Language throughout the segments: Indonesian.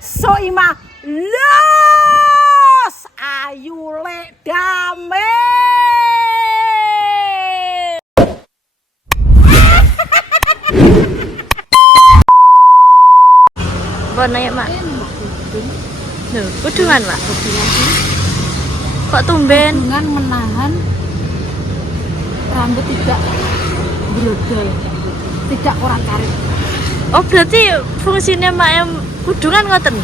Soima los ayu lek dame. Bona ya, Mak. Loh, kudungan, Mak. Kok tumben? Dengan menahan rambut tidak brodol, tidak korak-karik. Oh, berarti fungsinya Mak yang kudungan ngoten.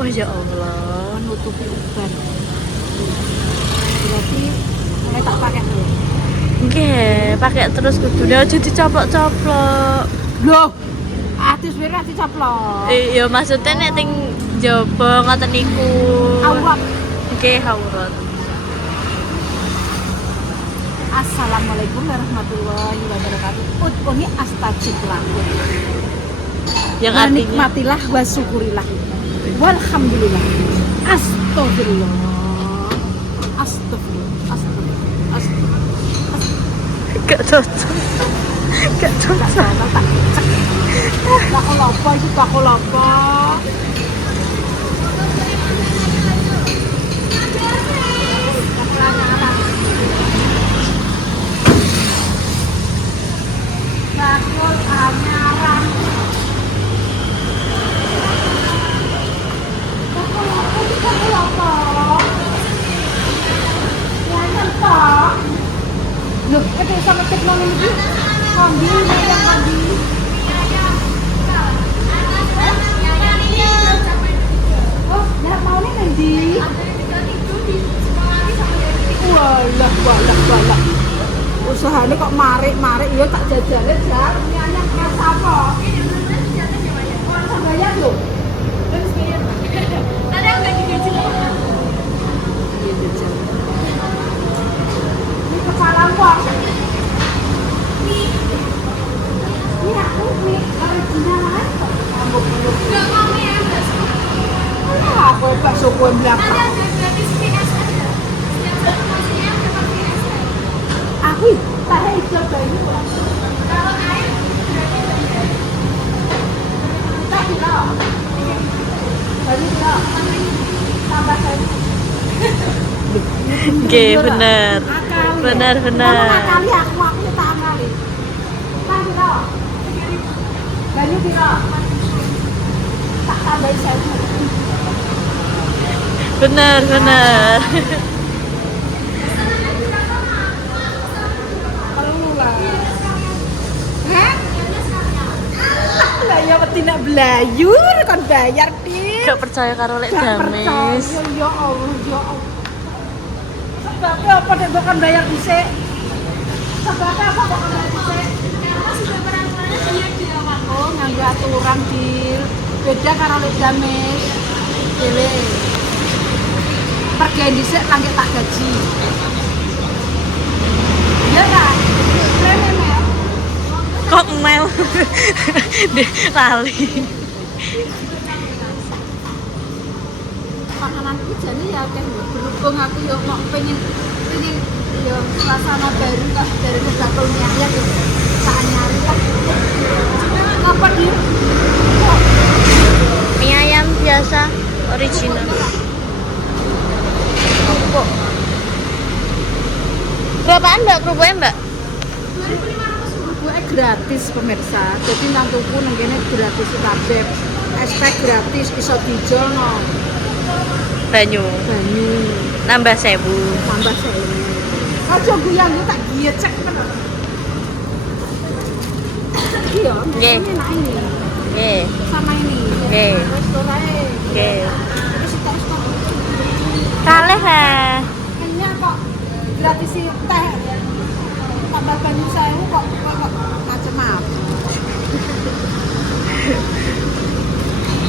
Oh ya Allah, Menutupi uban. Berarti mulai tak pakai dulu. nggih, pakai terus kudune aja dicoplok-coplok. Loh, atis wira dicoplok. Ya maksudnya nek ting jaba ngoten niku. Aurat. Nggih, aurat. Assalamualaikum warahmatullahi wabarakatuh. Ud'uni astajib lakum. Yang artinya Nikmatilah wa syukurilah. Walhamdulillah. Astagfirullah. Astagfirullah. Astagfirullah. gak cocok. Gak cocok. Tak apa itu tak apa. Bakul anyaran. Bakul apa? Ya nampak. Loh, kita sama teknologi ini. Ambil yang ambil. Oh, dah mau nih nanti. Walah. Usahanya kok marik ya tak jajalnya jar. Ini anak kelas apa? Orang Surabaya loh. Ini kepala uang. Ini aku nih original aja. Aku bakso kue belakang. Aku tak hijau bayi. Kalau air tak kilo. Bayi kilo. Tambah saya. Nggih, bener. Bener. Kali aku tak amali. Tak kilo. Bayi kilo. Tak tambah saya. Bener. Lah ya tidak belayur kan bayar Dik. Gak percaya karo lek dames. Ya Allah. Sebabnya apa nek bukan bayar dhisik? Sebabnya apa bukan bayar dhisik? Oh, nganggo aturan Dil. Beda karo lek dames. Dile. Pergi dhisik langit tak gaji. Ya kan? Mel. Kok mel? Lali. Makanan itu jadi ya kan berhubung aku yo mau pengen yo suasana baru lah dari Bakul Mie Ayam yo tak nyari lah. Apa dia? Mie ayam biasa original. Kok Berapaan Mbak kerupuknya Mbak? gue gratis pemirsa. Jadi nang tuku nang kene gratis kabeh. Estek gratis iso dijolno. Banyu. Nambah 1000. Tambah 1000. Aja guyang tak giecek tenan. Iya, Nggih. ini enak ini. Nggih. Sama ini. Nggih. Wes dorae. Nggih. Terus stok. Kalih lah. Kayaknya kok gratis sih teh tambah banyu saya kok macam-macam.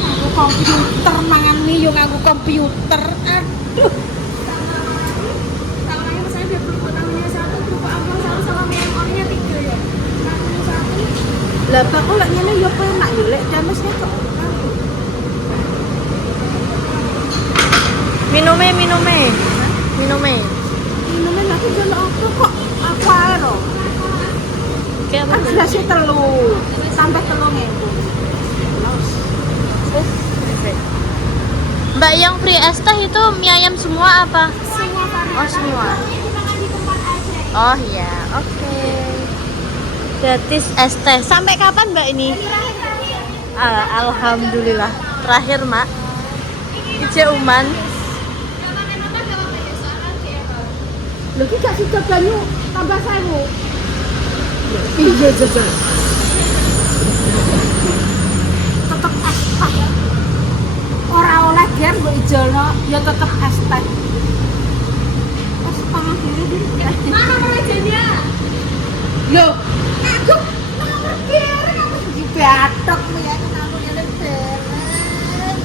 Aku komputer mangan mie yo nganggo komputer. Aduh. Kalau yang saya 20 utamanya 1, kerupuk abang 1 sama mie ayam orinya 3 ya. Satu. Lah bakul lek ngene yo penak yo lek damesnya kok. Minume. Minumnya lagi jalan apa kok? Apa ero? Kayak Kan apa? gelasnya telu, tambah telung itu. Oh, Mbak yang free es teh itu mie ayam semua apa? Semua varian. Oh, semua. Tapi dimakan di tempat aja. Oh iya, oke. Gratis es teh. Sampai kapan Mbak ini? Terakhir. Alhamdulillah. Terakhir, Mak. Ije Uman. Lho ki gak sida banyu tambah 1000. Iya jajan. Tetep es teh. Ora oleh ger mbok ijolno ya tetep es teh. Wes pangan diri. Mana mejanya? Lho, aku nomor ger aku dibatok ya aku ngene beren.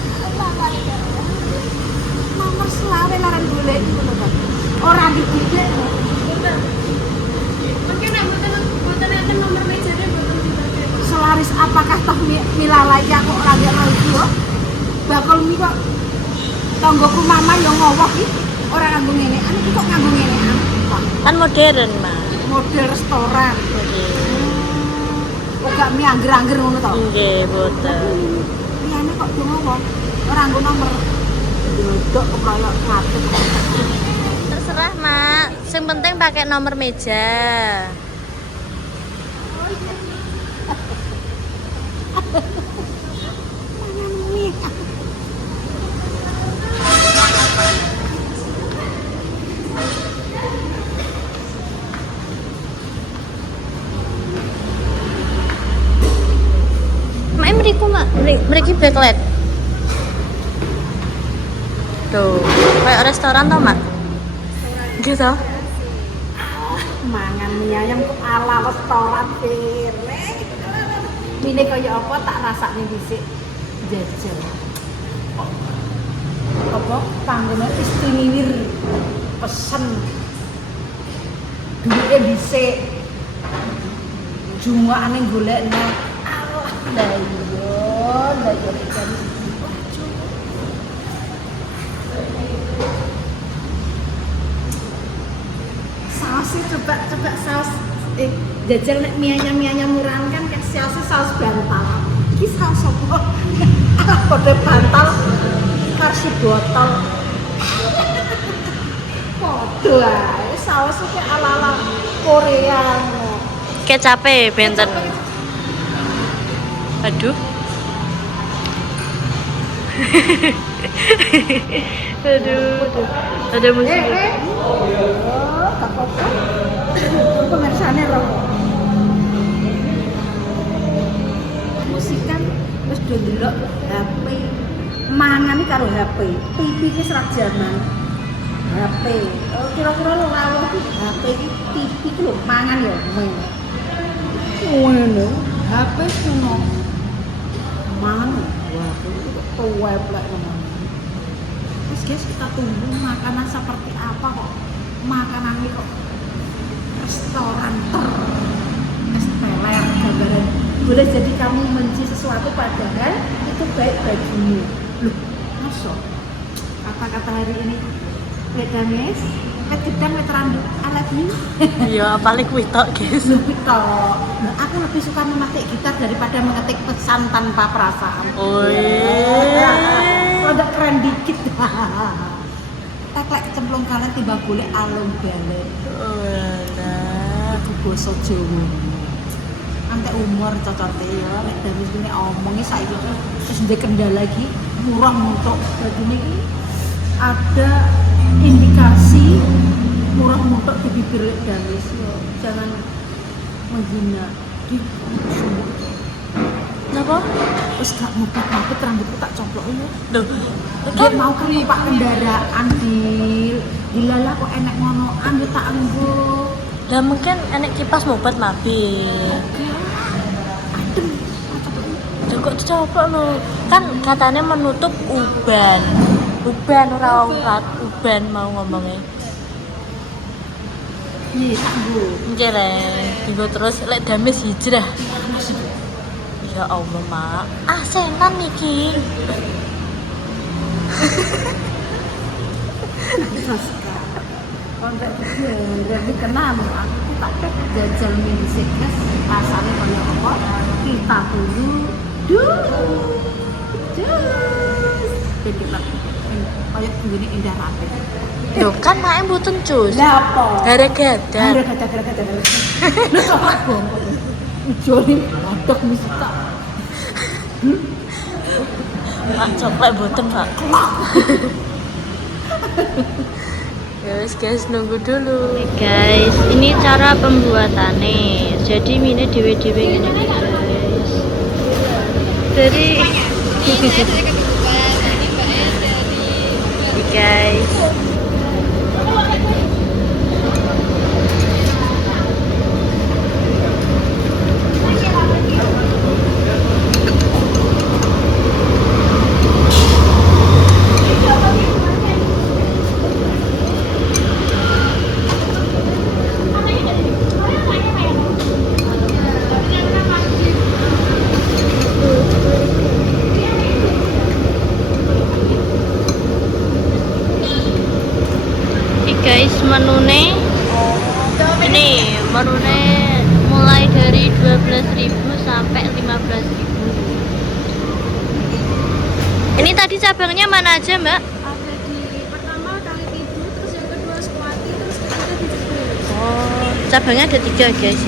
Nomor selawe laran golek iki lho, Bang. Ora dididik. Mungkin nek mboten enten nomor mejanya mboten dibaca. Selaris apakah toh milalai aku ora ngerti iki yo. Bakul mi kok tanggoku mama yo ngowoh iki ora nganggo ngenekan iki kok nganggo ngenekan. Kan modern, Mak. Model restoran. Oke. Kok gak mie angger-angger ngono to. Nggih, boten. Liyane kok yo ngowoh ora nganggo nomor. Dodok kok kaya ngadeg. Terserah, Mak. Yang penting pakai nomor meja. Mangan mie. Mak mriku, Mak. Mriki backlight. Tuh, kayak restoran tau, Mak? Gitu. Mangan mie ayam kok ala restoran pire. Mine kaya apa tak rasakne dhisik jajal. Apa panggone istimewa pesen. Duwike dhisik. Jumaane golekne. Allah lah iya ikan. Sausnya coba saus jajal nek mie ayam murahan kan kayak saus bantal. Iki saus apa? Kode bantal versi botol. Kode ae saus iki ala-ala Korea. Kecape benten. Aduh. Ada musik. Oh, tak apa. Pemirsane roh. Musik kan wis do ndelok HP. Mangane karo HP. TV ki serak jaman. HP. Oh, kira-kira lo lawuh ki HP ki TV ki lho mangan ya men. Ngono. HP kuno. Mangan. Wah, itu kok tuwa plek ngono. Terus guys kita tunggu makanan seperti apa kok makanan ini kok restoran esteller gambaran boleh jadi kamu benci sesuatu padahal itu baik bagimu loh masuk kata-kata hari ini wedanes wet gedang wet randuk alat ini Iya, paling kuwi tok, guys. lebih tok nah, aku lebih suka memetik gitar daripada mengetik pesan tanpa perasaan Rodok keren dikit. Teklek kecemplung kalian tiba golek alung balen. Iku basa Jawa. Antek umur cocote ya nek damis kene omongi saiki terus ndek kendala lagi murah montok. Dadi iki ada indikasi murah montok di bibir lek damis yo. Jangan menghina di sumur. Napa? Wis gak mupet-mupet rambutku tak coplok ya. Loh, Dia mau kan numpak kendaraan dilala kok enek ngonoan yo tak enggo. lah mungkin enek kipas moped mabil. Adem. Lho kok dicoplok lho. Kan katanya menutup uban. Uban ora aurat, uban mau ngomongnya. Iya, tak enggo. Nggih le, digo terus lek damis hijrah. Ya Allah, Mak. Ah, senan iki. Kontak dia, jadi kenal aku tak jajal musik guys, rasanya kayak apa? Kita dulu, jadi kita kayak gini indah rapi. Lho kan mae mboten cus. Lah apa? Gara-gara. Gara-gara. Lu kok bongkok. Ujone modok mesti tak. Mak coklat boten Pak. Guys, nunggu dulu. Guys, ini cara pembuatannya. Jadi mine dewe-dewe ngene iki, guys. Dari guys. Guys, menune ini menune mulai dari 12.000 sampai 15.000. Ini tadi cabangnya mana aja, Mbak? Ada di pertama kali tidur, terus yang kedua squatty, terus ketiga dijebol. Oh, cabangnya ada 3 guys.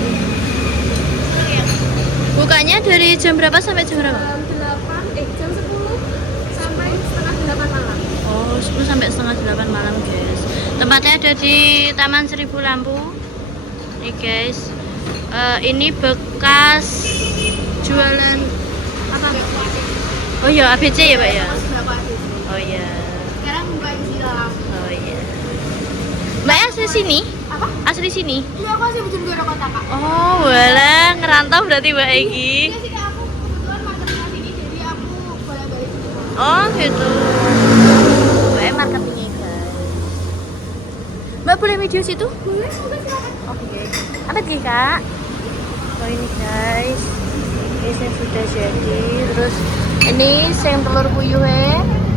Bukanya dari jam berapa sampai jam berapa? Jam 10 sampai setengah 8 malam. Oh, 10 sampai setengah 8 malam, guys. Tempatnya ada di Taman Seribu Lampu. Nih, guys. Ini bekas jualan apa? Oh iya, ABC ya, Pak ya? Oh iya. Sekarang buka isi dalam. Oh iya. Mbak asli sini? Apa? Asli sini? Iya, aku masih Bojonegoro kota, Kak. Oh, walah, ngerantau berarti Mbak Egi. Iya sih, Kak, aku kebetulan marketnya sini, jadi aku bolak-balik sini. Oh, gitu. Mbak marketingnya, guys. Mbak boleh video situ? Boleh, silakan. Oke. Apa lagi, Kak? Oh, ini guys. Ini yang sudah jadi. Terus ini yang telur puyuh ayamnya.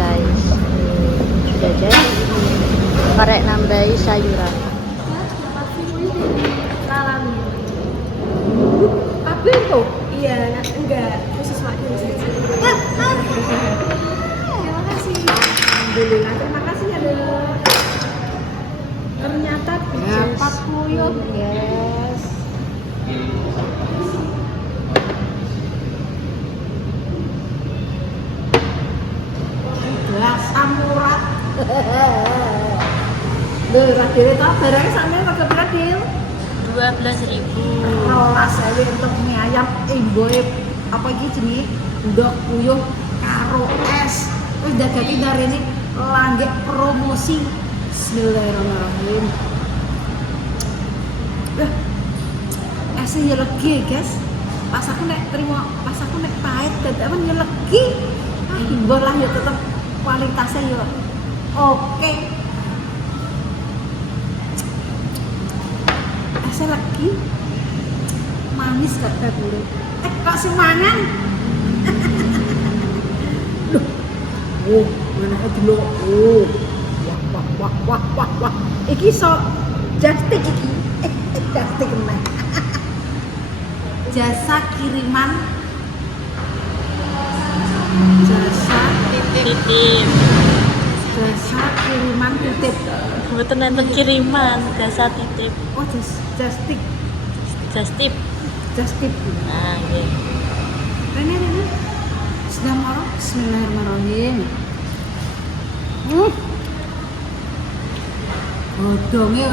Guys, sudah jadi. Karek nambahi sayuran. Lalami. Apa itu? Iya, enggak khusus waktu saja. Terima kasih. Alhamdulillah, terima kasih ya Dok. Ternyata dapat puyuh, guys. Udah samurat. Duh, radile tak barangnya sampeyan kagak beradil. 12.000. Rolas ae untuk mie ayam imboe apa iki jenenge? Ndok puyuh karo es. Wis dagati darene langgek promosi. Bismillahirrahmanirrahim. Esnya ya legi, guys. Pas aku nek pahit dadakan ya legi. Mbah lah ya tetep kualitasnya ya oke. Esnya legi. Manis gak boleh. Kok semangan? Duh. Oh, mana dulu. Oh. Wah. Iki so jastik iki. Jastik meneh. Jasa kiriman. Jasa Titip. Jasa kiriman titip. Mboten nenten kiriman, jasa titip. Oh, jastik. Just tip. Jastik. Nah, nggih. Rene. Bismillahirrahmanirrahim. Godhonge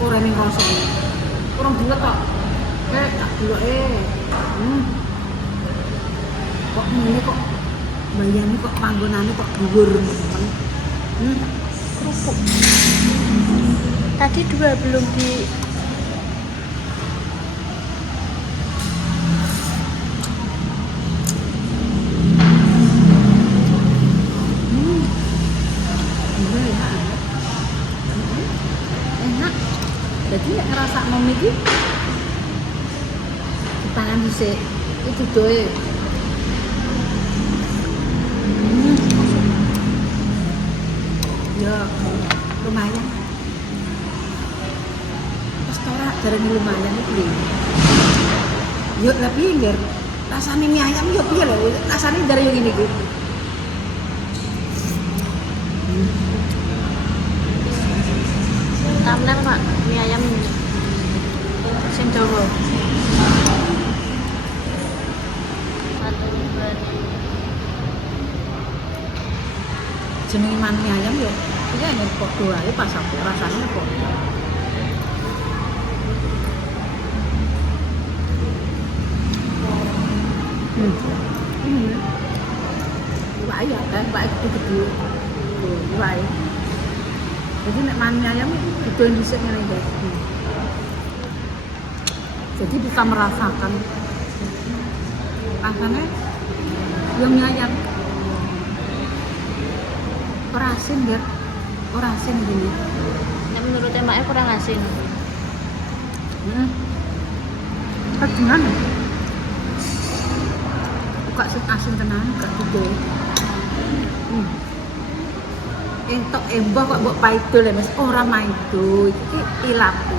ora ning rasane. Kurang bulet kok. Tak buloke. Kok ngene kok bayane kok panggonane kok dhuwur temen. Kerupuk. Tadi 2 belum di Enak. Jadi nek ngrasakno iki dipangan dhisik. Iki doe Ya lumayan. Restoran jarane lumayan iki. Yo tapi ngger rasane mie ayam yo piye lho, rasane dari yo ngene iki. Tamner Pak, mie ayam sing Jawa. Jenenge mie ayam yo iya nek padha ae pas aku rasane padha. Iwak ya kan, iwak gede-gede. Tuh, iwak. Jadi nek mie ayam didol dhisik ngene guys. Jadi bisa merasakan rasanya yang mie ayam. Ora asin ya, ora asin gini. Nek menurut emaknya kurang asin. Kedengan. Buka asin tenan, gak gitu. Entok embah kok mbok paido lho Mas, ora maido. Iki ilaku.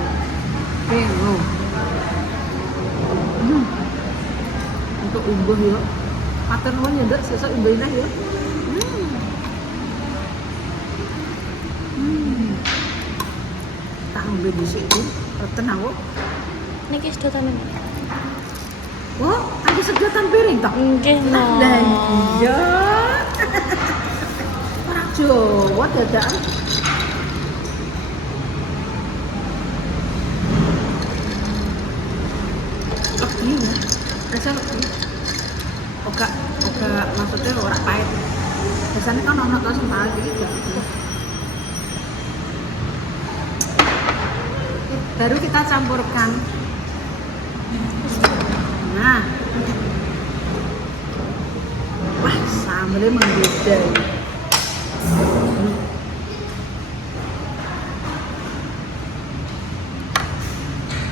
Ngono. Untuk umbuh yo. Matur nuwun ya Nduk, sesuk umbuhin yo. Tak ngombe dhisik iki, reten aku. Niki sedotan. Oh, ada sedotan piring toh? Nggih, no. Lah iya. Ora Jawa dadakan. Legi ya. Rasa legi. Oga maksudnya ora pahit. Biasanya kan ono to sing pahit iki gak. Baru kita campurkan. Nah, wah sambelnya menggeda.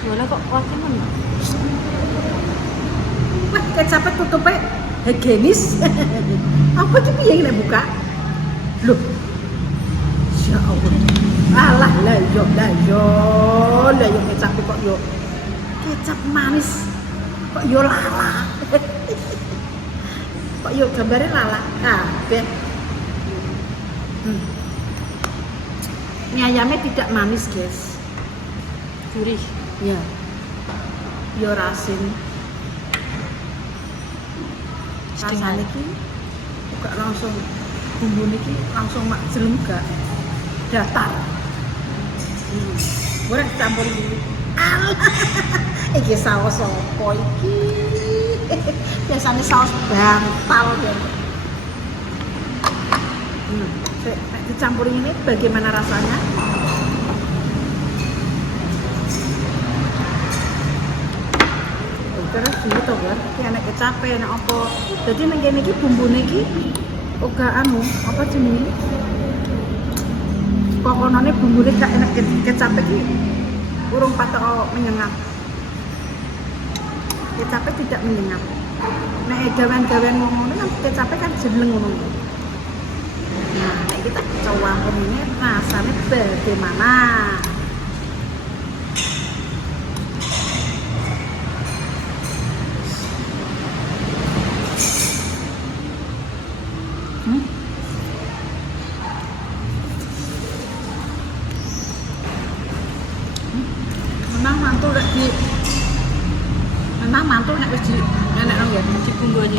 Boleh kok kuatnya mana? Wah, kecapnya tutupnya higienis. Apa sih yang buka? Loh, ya Allah. Alah, lah yo kecap kok yo. Kecap manis. Kok yo lala. Kok yo gambarnya lala kabeh. Mie ayamnya tidak manis, guys. Gurih. Ya. Yo asin. Rasane iki buka langsung bumbu niki langsung mak jelem gak datar. Boleh campur dulu. Iki saus apa iki? Biasanya saus bantal ya. Dicampurin ini bagaimana rasanya? Terus dulu tuh kan, ini enak kecape, enak apa? Jadi neng iki bumbune iki uga anu apa jenenge? Pokoknya bumbune gak enak kecape iki urung patok menyengat. Kecape tidak menyengat. Nek gawen-gawen ngono kan kecape kan jeneng ngono. Nah, kita coba ini rasanya bagaimana? Memang mantul nek wis di nenek nang ya dibumboni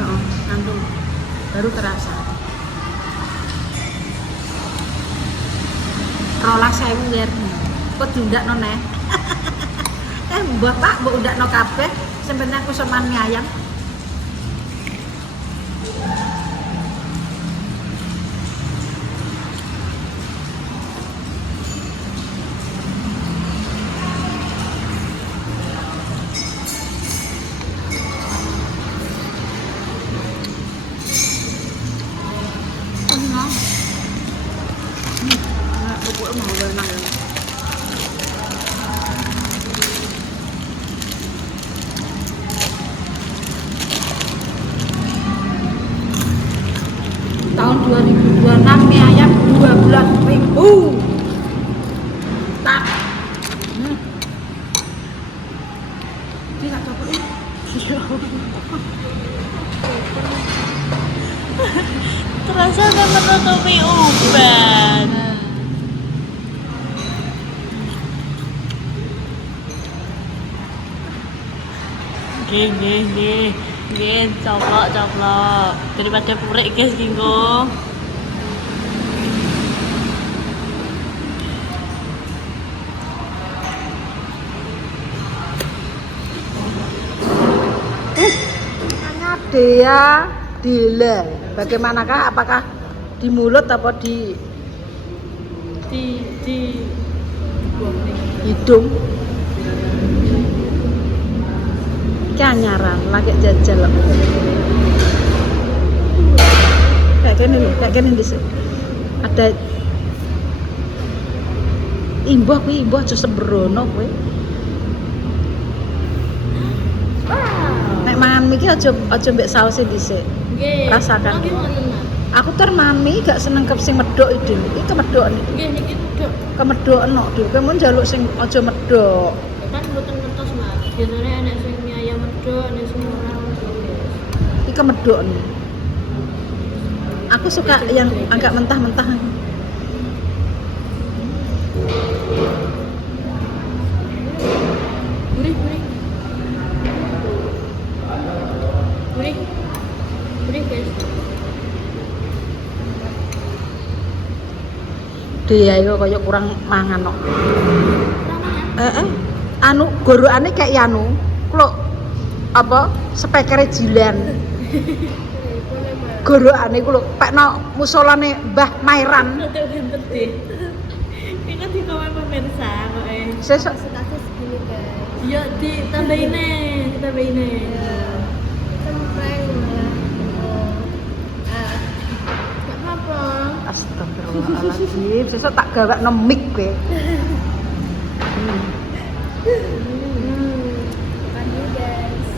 heeh mantul baru terasa. Rolas 1000 yer. Kok diundakno neh. Mbah Pak, mbok undakno kabeh sing penting aku seman mie ayam. Tahun 2026 mie ayam 12.000. Tak. Dia tak coba ini. Terasa udah menutupi uban. Gih, coplok. Daripada purik guys, Ginggo. Dia dile. Bagaimanakah? Apakah di mulut apa di hidung? Kanyaran, lagi jajal. Kayak gini dhisik. Ada imbah aja sembrono kowe. Nek mangan mie iki aja mbek saus dhisik. Nggih. Rasakan. Lagi ngoten, Mas. Aku ter mangan mie gak seneng kep sing medhok iki. Iki kemedhokan iki. Nggih, niki medhok. Kemedhokan kok. Kowe mun njaluk sing aja medhok. Kan mboten ngertos, Mas. Biasanya enek sing mie ayam medhok, enek sing ora. Iki kemedhokan. Aku suka yang agak mentah-mentah. Gurih, guys. Dia yo kaya kurang mangan kok. Anu gorokane kayak anu. Kluk apa spekere jilan. Gorokane ku lho pekno musolane Mbah Mairan. Ada ganteng deh. Ini kan di komen pemirsa kok Sesuk Kasus segini guys. Iya, ditambahin nih. Sempreng malah. Gak apa-apa. astagfirullahaladzim. Sesuk tak gawekno mic kowe. Makan dulu guys.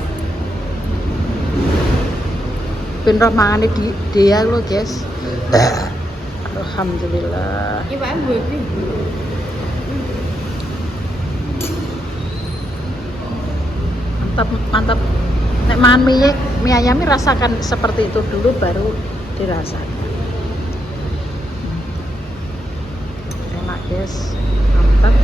Ben roh mangane di dia lho, guys. Alhamdulillah. Iya, Pak Ambo iki. Mantap. Nek mangan mie ayam rasakan seperti itu dulu baru dirasakan. Enak, guys. Mantap.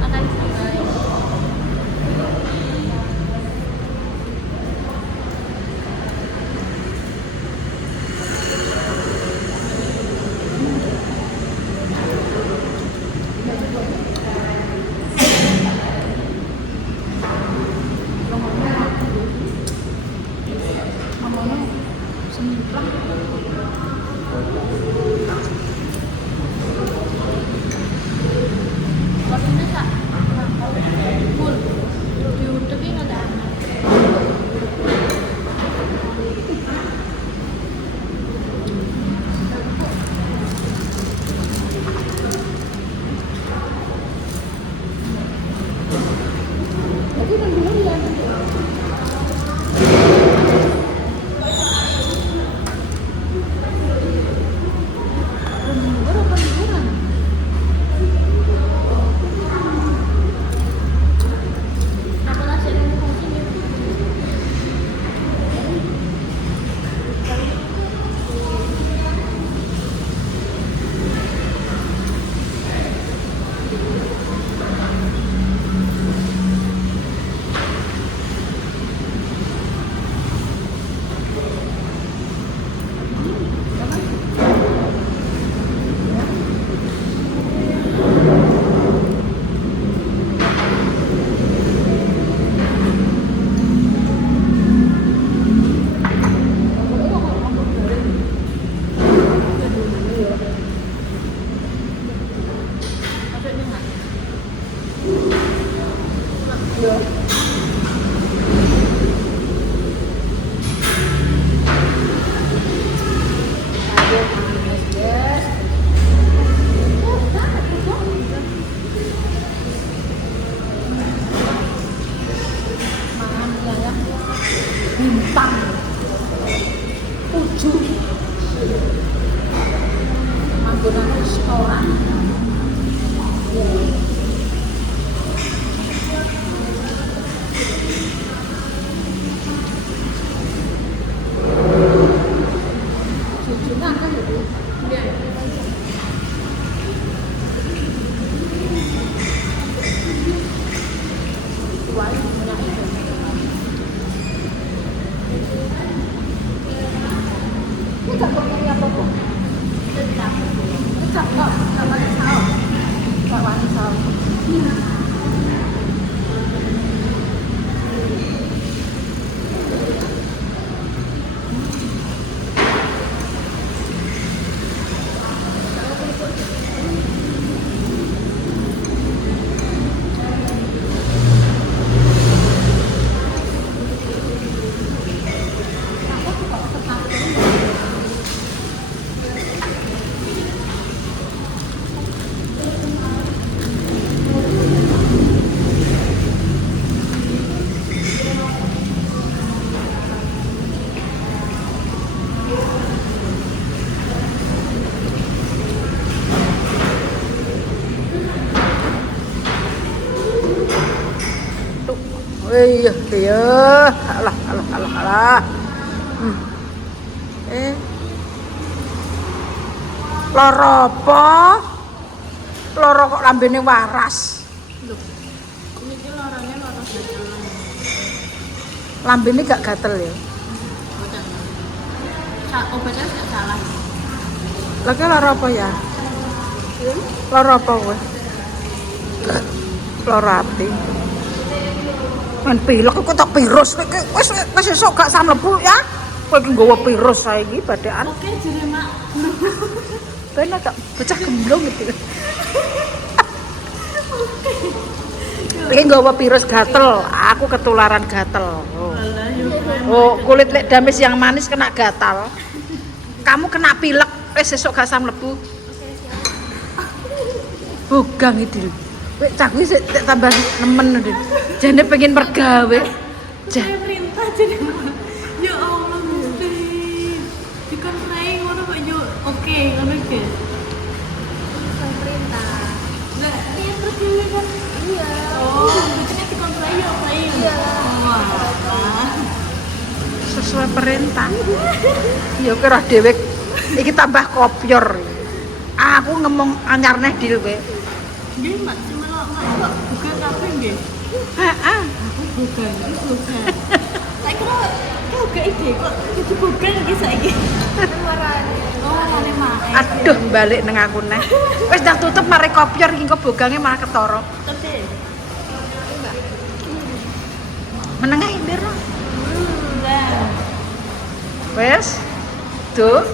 Makan santai. bintang 7 manggonan restoran. Jujurnya kan itu. Iya, iya. Alah. Lara apa? Lara kok lambene waras. Loh. Niki larane lara gatel. Lambene gak gatel ya. Obatnya gak salah. Lagi lara apa ya? Lara apa kowe? Lara ati. Men pilek kok tak virus wis esuk gak sam lebu ya. Kowe iki nggawa virus saiki badekan. Oke, jere Mak. Ben tak bocah gemblong gitu. Iki nggawa virus gatel, aku ketularan gatel. Oh, kulit lek damis yang manis kena gatal. Kamu kena pilek, wis esuk gak sam lebu. Bugang iki. Wek cah kuwi sik tambah nemen lho. Jane pengen mergawe. Saya perintah jadi ya Allah Gusti. Dikon prei ngono kok yo oke ngono iki. Saya perintah. Lah, iya terus dhewe kan. Iya. Oh, berarti dikon prei yo prei. Iya. Wah. Sesuai perintah. Ya kira dhewe iki tambah kopyor. Aku ngomong anyar neh dil kowe. Nggih, Mak, cuma mak bukan kafe nggih. Heeh. Bukan, bukan. Saya kira kau gak ide kok itu bukan iki saiki. Marane. Oh, lane Mak. Aduh, balik nang aku neh. Wis dah tutup mari kopyor iki kok bogange malah ketara. Tapi Meneng ae mbir. lah. Wes. Tuh,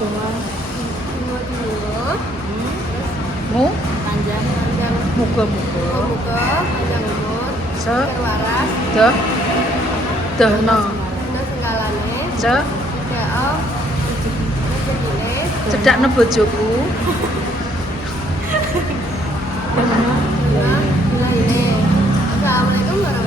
Dulu. mu Panjang. Panjang muga-muga muka, panjang umur, se berwaras, dah dahna dina senggalane, se DO, rezekine, cedakne bojoku. dina ini. Assalamualaikum warahmatullahi